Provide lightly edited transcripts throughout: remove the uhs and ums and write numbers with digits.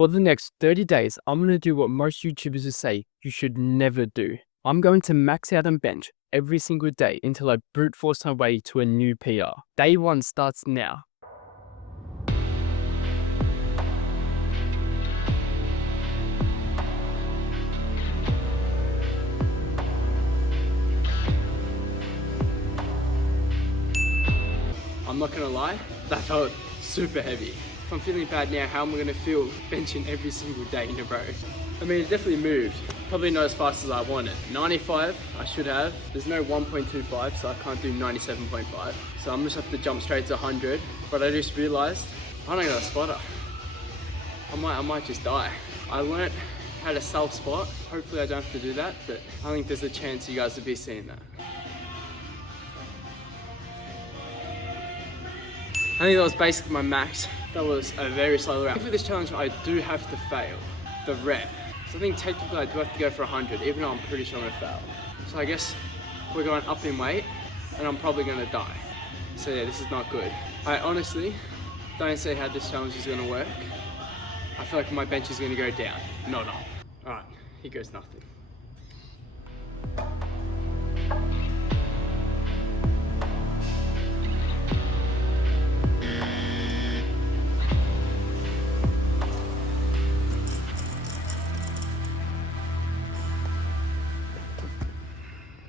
For the next 30 days, I'm going to do what most YouTubers would say you should never do. I'm going to max out on bench every single day until I brute force my way to a new PR. Day 1 starts now. I'm not gonna lie, that felt super heavy. If I'm feeling bad now, how am I gonna feel benching every single day in a row? I mean, it definitely moved. Probably not as fast as I wanted. 95, I should have. There's no 1.25, so I can't do 97.5. So I'm just have to jump straight to 100. But I just realized, I don't got a spotter. I might just die. I learnt how to self-spot. Hopefully I don't have to do that, but I think there's a chance you guys will be seeing that. I think that was basically my max. That was a very slow round. For this challenge, I do have to fail the rep. So I think technically I do have to go for 100, even though I'm pretty sure I'm gonna fail. So I guess we're going up in weight, and I'm probably gonna die. So yeah, this is not good. I honestly don't see how this challenge is gonna work. I feel like my bench is gonna go down, not up. All right, here goes nothing.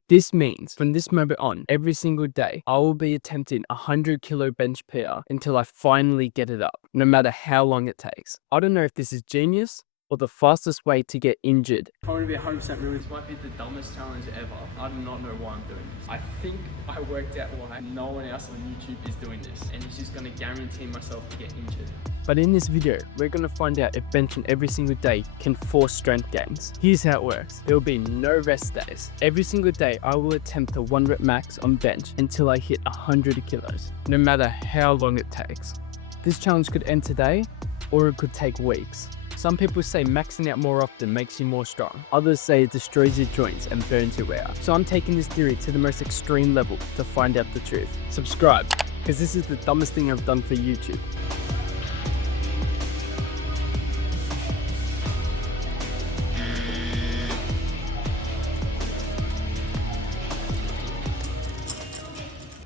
This means from this moment on, every single day, I will be attempting a 100 kilo bench PR until I finally get it up, no matter how long it takes. I don't know if this is genius or the fastest way to get injured. If I'm gonna be 100% real, this might be the dumbest challenge ever. I do not know why I'm doing this. I think I worked out why no one else on YouTube is doing this, and it's just gonna guarantee myself to get injured. But in this video, we're going to find out if benching every single day can force strength gains. Here's how it works. There will be no rest days. Every single day, I will attempt a 1 rep max on bench until I hit 100 kilos, no matter how long it takes. This challenge could end today, or it could take weeks. Some people say maxing out more often makes you more strong. Others say it destroys your joints and burns you out. So I'm taking this theory to the most extreme level to find out the truth. Subscribe, because this is the dumbest thing I've done for YouTube.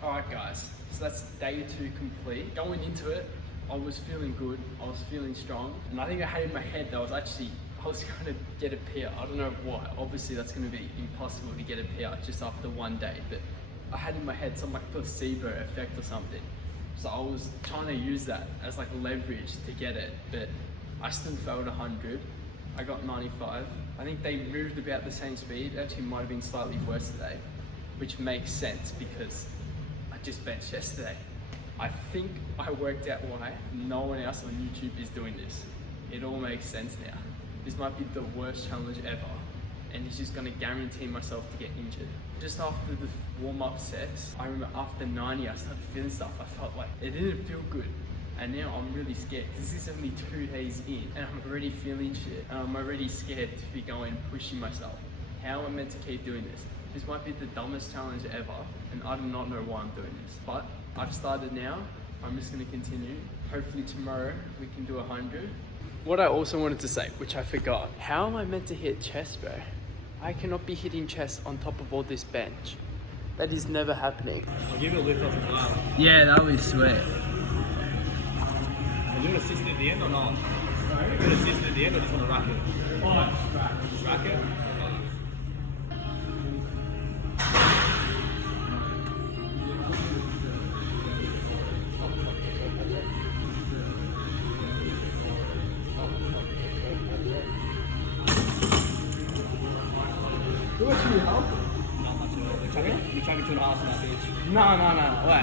Alright guys, so that's day 2 complete. Going into it, I was feeling good, I was feeling strong, and I think I had in my head that I was going to get a PR. I don't know why. Obviously that's going to be impossible to get a PR just after 1 day, but I had in my head some like placebo effect or something. So I was trying to use that as like leverage to get it, but I still failed 100. I got 95. I think they moved about the same speed. It actually might have been slightly worse today, which makes sense because I just benched yesterday. I think I worked out why no one else on YouTube is doing this. It all makes sense now. This might be the worst challenge ever, and it's just gonna guarantee myself to get injured. Just after the warm-up sets, I remember after 90, I started feeling stuff. I felt like it didn't feel good. And now I'm really scared because this is only 2 days in and I'm already feeling shit. And I'm already scared to be going pushing myself. How am I meant to keep doing this? This might be the dumbest challenge ever, and I do not know why I'm doing this. But I've started now, I'm just gonna continue. Hopefully tomorrow we can do 100. What I also wanted to say, which I forgot, how am I meant to hit chest, bro? I cannot be hitting chest on top of all this bench. That is never happening. I'll give you a lift off as well. Yeah, that would be sweet. Are you an assist at the end or not? Are you an assist at the end or just want to rack it? Oh, just rack it? How much do you help? Not much at all. We're chugging 2.5 on that beach. No, wait. I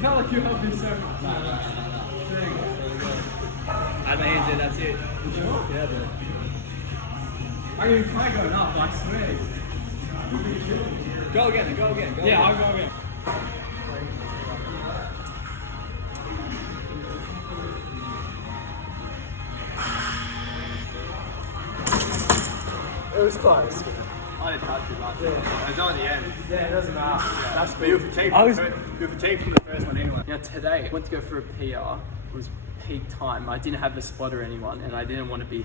felt like you helped me so much. No. Very good. Add my hands in, that's it. You sure? Yeah, bro. I can try going up, I swear. Go again. Yeah, I'll go again. It was close. I didn't touch it last time. It's on the end. Yeah, it doesn't matter. Yeah. That's But you were fatigued from the first one anyway. Now today, I went to go for a PR. It was peak time. I didn't have a spotter or anyone, and I didn't want to be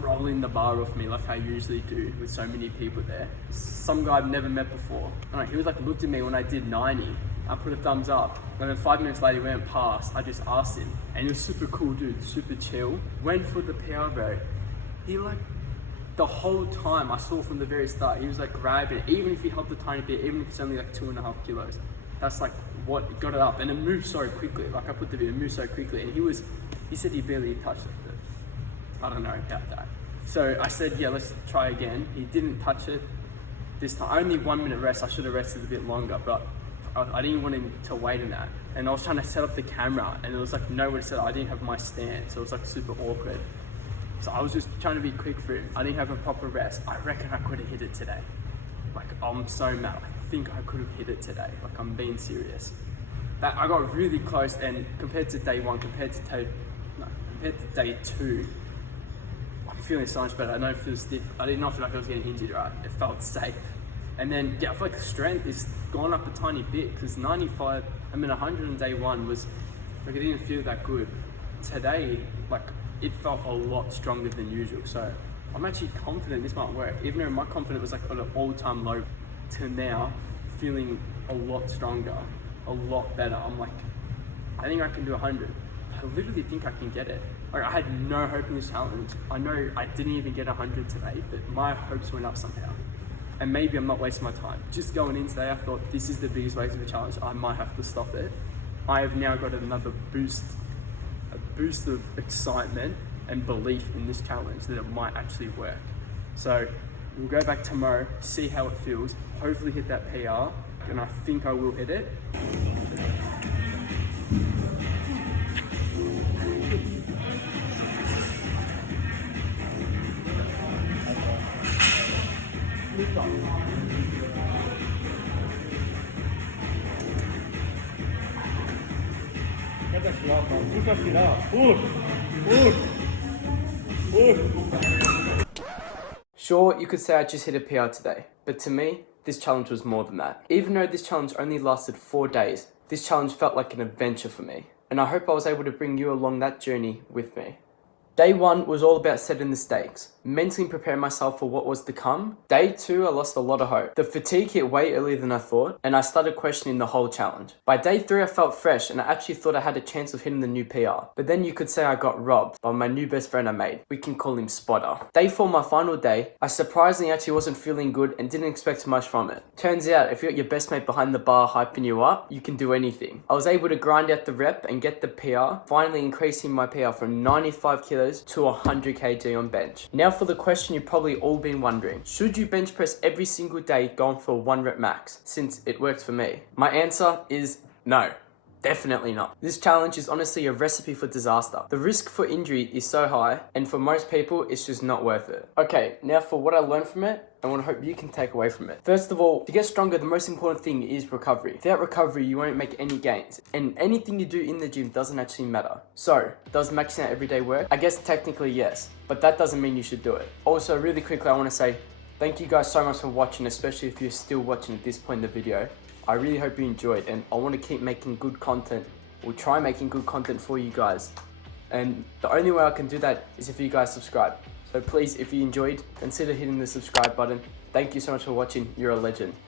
rolling the bar off me like I usually do with so many people there. Some guy I've never met before. He was like, looked at me when I did 90. I put a thumbs up, and then 5 minutes later, he went past. I just asked him, and he was super cool dude, super chill. Went for the PR, bro. He like, the whole time I saw from the very start, he was like grabbing, even if he helped a tiny bit, even if it's only like 2.5 kilos. That's like what got it up, and it moved so quickly. Like I put the video, it moved so quickly, and he said he barely touched it. I don't know about that. So I said, yeah, let's try again. He didn't touch it this time. Only 1 minute rest. I should have rested a bit longer, but I didn't want him to wait in that. And I was trying to set up the camera, and it was like nowhere to set up. I didn't have my stand, so it was like super awkward. So I was just trying to be quick for him. I didn't have a proper rest. I reckon I could have hit it today. Like, I'm so mad. I think I could have hit it today. Like, I'm being serious. I got really close, and compared to day one, compared to day two, I'm feeling so much better. I don't feel stiff. I did not feel like I was getting injured, right? It felt safe. And then, yeah, I feel like the strength is gone up a tiny bit, because 100 on day one was, like, I didn't feel that good. Today, like, it felt a lot stronger than usual. So I'm actually confident this might work. Even though my confidence was like at an all-time low, to now feeling a lot stronger, a lot better. I'm like, I think I can do 100. I literally think I can get it. Like, I had no hope in this challenge. I know I didn't even get 100 today, but my hopes went up somehow. And maybe I'm not wasting my time. Just going in today, I thought this is the biggest waste of a challenge. I might have to stop it. I have now got another boost of excitement and belief in this challenge that it might actually work. So we'll go back tomorrow, see how it feels, hopefully hit that PR, and I think I will hit it. Sure, you could say I just hit a PR today, but to me, this challenge was more than that. Even though this challenge only lasted 4 days, this challenge felt like an adventure for me, and I hope I was able to bring you along that journey with me. Day 1 was all about setting the stakes, mentally preparing myself for what was to come. Day 2, I lost a lot of hope. The fatigue hit way earlier than I thought, and I started questioning the whole challenge. By day 3, I felt fresh, and I actually thought I had a chance of hitting the new PR. But then you could say I got robbed by my new best friend I made. We can call him Spotter. Day 4, my final day, I surprisingly actually wasn't feeling good and didn't expect much from it. Turns out, if you got your best mate behind the bar hyping you up, you can do anything. I was able to grind out the rep and get the PR, finally increasing my PR from 95 kilos to 100 kg on bench. Now for the question you've probably all been wondering. Should you bench press every single day going for a 1 rep max, since it worked for me? My answer is no. Definitely not. This challenge is honestly a recipe for disaster. The risk for injury is so high, and for most people, it's just not worth it. Okay, now for what I learned from it, and what I hope you can take away from it. First of all, to get stronger, the most important thing is recovery. Without recovery, you won't make any gains. And anything you do in the gym doesn't actually matter. So, does maxing out every day work? I guess technically yes, but that doesn't mean you should do it. Also, really quickly, I want to say thank you guys so much for watching, especially if you're still watching at this point in the video. I really hope you enjoyed, and I want to keep making good content, or try making good content for you guys. And the only way I can do that is if you guys subscribe. So please, if you enjoyed, consider hitting the subscribe button. Thank you so much for watching. You're a legend.